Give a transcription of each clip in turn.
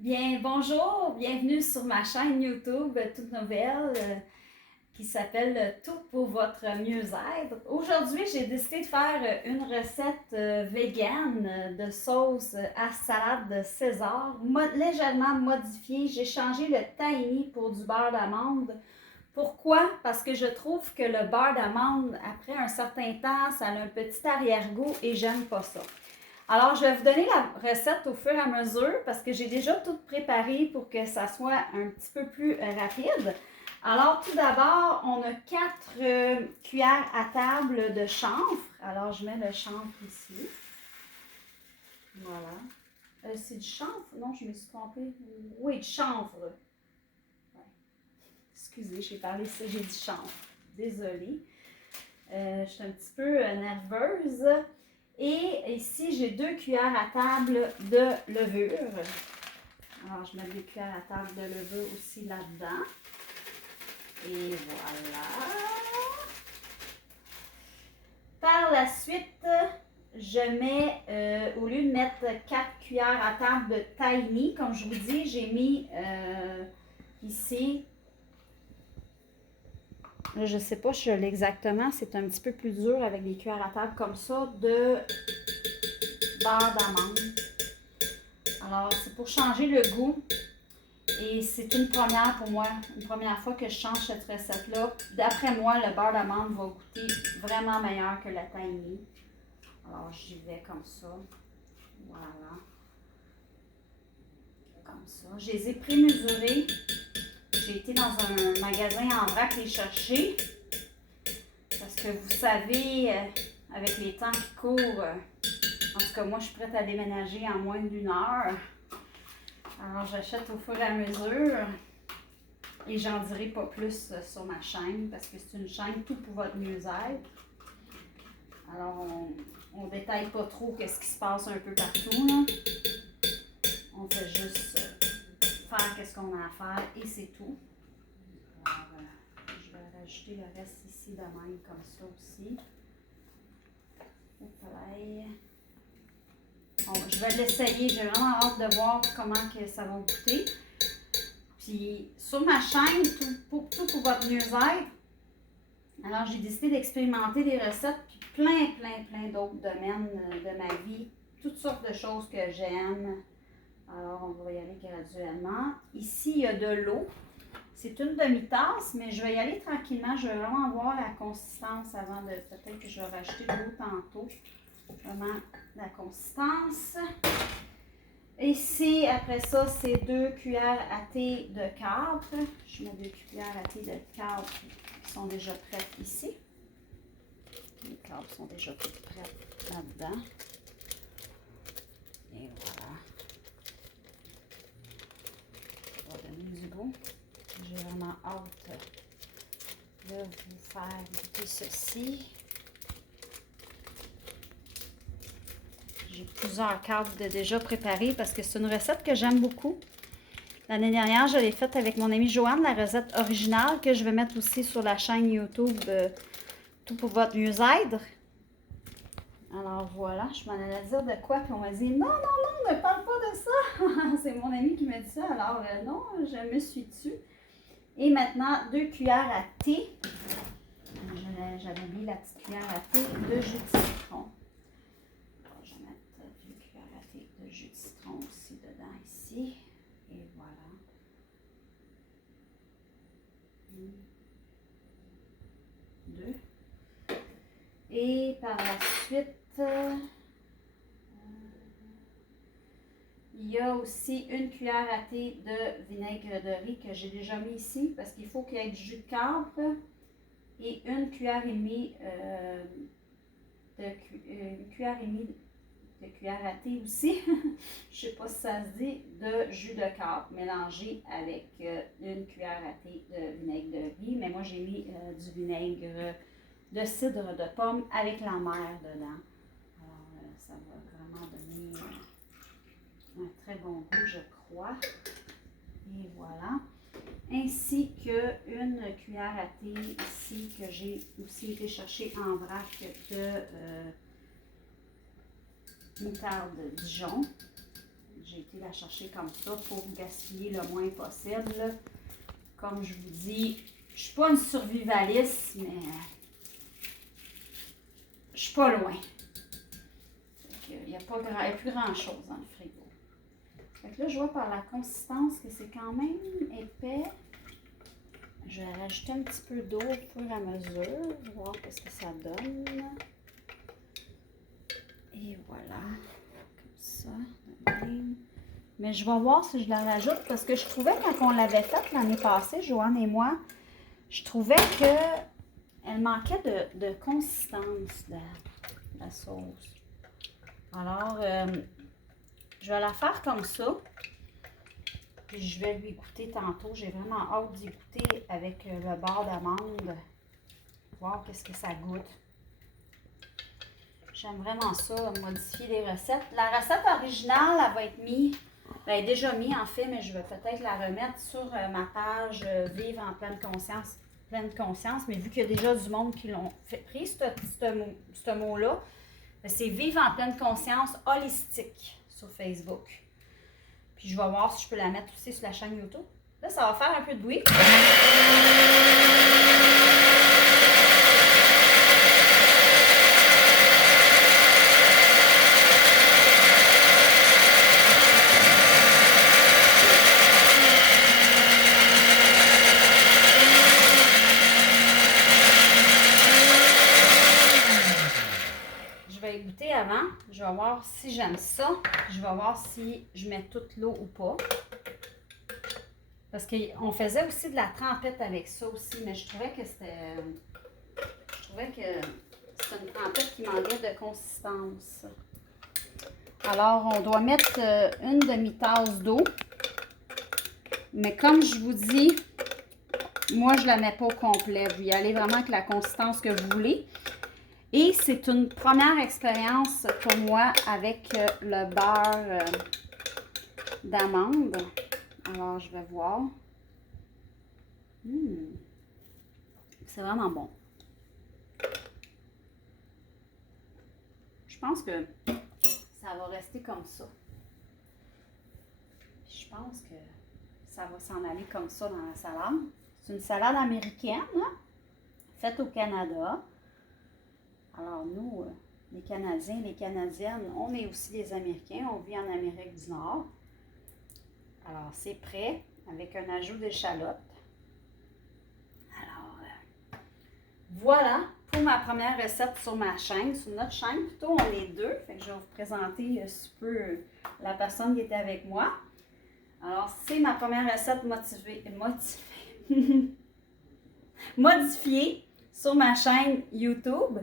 Bien, bonjour, bienvenue sur ma chaîne YouTube toute nouvelle qui s'appelle Tout pour votre mieux-être. Aujourd'hui, j'ai décidé de faire une recette végane de sauce à salade César, légèrement modifiée. J'ai changé le tahini pour du beurre d'amande. Pourquoi? Parce que je trouve que le beurre d'amande, après un certain temps, ça a un petit arrière-goût et j'aime pas ça. Alors, je vais vous donner la recette au fur et à mesure parce que j'ai déjà tout préparé pour que ça soit un petit peu plus rapide. Alors, tout d'abord, on a 4 cuillères à table de chanvre. Alors, je mets le chanvre ici. Voilà. C'est du chanvre? Non, je me suis trompée. Oui, du chanvre. Ouais. Excusez, j'ai parlé ça, j'ai dit chanvre. Désolée. Je suis un petit peu nerveuse. Et ici, j'ai 2 cuillères à table de levure. Alors, je mets 2 cuillères à table de levure aussi là-dedans. Et voilà. Par la suite, je mets, au lieu de mettre 4 cuillères à table de tahini, comme je vous dis, j'ai mis ici, je ne sais pas je l'ai exactement, c'est un petit peu plus dur avec des cuillères à table comme ça, de beurre d'amande. Alors, c'est pour changer le goût. Et c'est une première pour moi, une première fois que je change cette recette-là. D'après moi, le beurre d'amande va goûter vraiment meilleur que la tahini. Alors, j'y vais comme ça. Voilà. Comme ça. Je les ai prémesurés. J'ai été dans un magasin en vrac les chercher. Parce que vous savez, avec les temps qui courent, en tout cas, moi, je suis prête à déménager en moins d'1 heure. Alors, j'achète au fur et à mesure. Et j'en dirai pas plus sur ma chaîne parce que c'est une chaîne tout pour votre mieux-être. Alors, on détaille pas trop qu'est-ce qui se passe un peu partout, là. On fait juste faire qu'est-ce qu'on a à faire et c'est tout. Alors, je vais rajouter le reste ici de même comme ça aussi. Bon, je vais l'essayer. J'ai vraiment hâte de voir comment que ça va goûter. Puis sur ma chaîne, tout pour votre mieux-être, alors j'ai décidé d'expérimenter des recettes, puis plein d'autres domaines de ma vie, toutes sortes de choses que j'aime. Alors on va y aller graduellement. Ici, il y a de l'eau. C'est une demi-tasse, mais je vais y aller tranquillement. Je vais vraiment voir la consistance avant de... Peut-être que je vais rajouter de l'eau tantôt. Vraiment la consistance. Ici, après ça, c'est 2 cuillères à thé de câble. Je mets 2 cuillères à thé de câble qui sont déjà prêtes ici. Les câbles sont déjà toutes prêtes là-dedans. Et voilà. Ça va donner du goût. J'ai vraiment hâte de vous faire goûter ceci. J'ai plusieurs câbles déjà préparés parce que c'est une recette que j'aime beaucoup. L'année dernière, je l'ai faite avec mon amie Joanne, la recette originale que je vais mettre aussi sur la chaîne YouTube Tout pour votre mieux-être. Alors voilà, je m'en allais dire de quoi, puis on m'a dit non, ne parle pas de ça. C'est mon amie qui m'a dit ça, alors non, je me suis tue. Et maintenant, 2 cuillères à thé. J'avais mis la petite cuillère à thé de jus de citron. Alors, je vais mettre 2 cuillères à thé de jus de citron aussi dedans, ici. Et voilà. 2. Et par la suite, il y a aussi 1 cuillère à thé de vinaigre de riz que j'ai déjà mis ici parce qu'il faut qu'il y ait du jus de câble et 1 cuillère et demie de cuillère à thé aussi, je ne sais pas si ça se dit, de jus de câble mélangé avec 1 cuillère à thé de vinaigre de riz. Mais moi, j'ai mis du vinaigre de cidre de pomme avec la mer dedans. Alors, ça va vraiment donner un très bon goût, je crois. Et voilà. Ainsi qu'une cuillère à thé ici que j'ai aussi été chercher en vrac de moutarde Dijon. J'ai été la la chercher comme ça pour gaspiller le moins possible. Comme je vous dis, je ne suis pas une survivaliste, mais je suis pas loin. Il n'y a plus grand chose dans le frigo. Fait que là, je vois par la consistance que c'est quand même épais. Je vais rajouter un petit peu d'eau au fur et à mesure, voir ce que ça donne. Et voilà, comme ça. Mais je vais voir si je la rajoute parce que je trouvais quand on l'avait faite l'année passée, Joanne et moi, je trouvais qu'elle manquait de consistance de la sauce. Alors, je vais la faire comme ça. Puis je vais lui goûter tantôt. J'ai vraiment hâte d'y goûter avec le beurre d'amande. Voir qu'est-ce que ça goûte. J'aime vraiment ça, modifier les recettes. La recette originale, elle va être mise. Elle est déjà mise en fait, mais je vais peut-être la remettre sur ma page Vivre en pleine conscience. Mais vu qu'il y a déjà du monde qui l'ont pris, ce mot-là, c'est Vivre en pleine conscience holistique sur Facebook. Puis je vais voir si je peux la mettre aussi sur la chaîne YouTube. Là, ça va faire un peu de bruit. Avant, je vais voir si j'aime ça. Je vais voir si je mets toute l'eau ou pas. Parce qu'on faisait aussi de la trempette avec ça aussi, mais je trouvais que c'était une trempette qui manquait de consistance. Alors, on doit mettre une demi-tasse d'eau. Mais comme je vous dis, moi, je ne la mets pas au complet. Vous y allez vraiment avec la consistance que vous voulez. Et c'est une première expérience pour moi avec le beurre d'amande. Alors, je vais voir. C'est vraiment bon. Je pense que ça va rester comme ça. Je pense que ça va s'en aller comme ça dans la salade. C'est une salade américaine, hein? Faite au Canada. Alors nous, les Canadiens, les Canadiennes, on est aussi des Américains, on vit en Amérique du Nord. Alors c'est prêt avec un ajout d'échalote. Alors voilà pour ma première recette sur ma chaîne, sur notre chaîne plutôt, on est deux. Fait que je vais vous présenter un petit peu la personne qui était avec moi. Alors c'est ma première recette modifiée sur ma chaîne YouTube.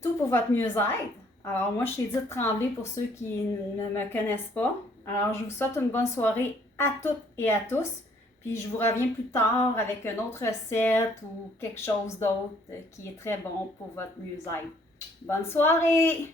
Tout pour votre mieux-être. Alors, moi, je suis Edith Tremblay pour ceux qui ne me connaissent pas. Alors, je vous souhaite une bonne soirée à toutes et à tous. Puis, je vous reviens plus tard avec une autre recette ou quelque chose d'autre qui est très bon pour votre mieux-être. Bonne soirée!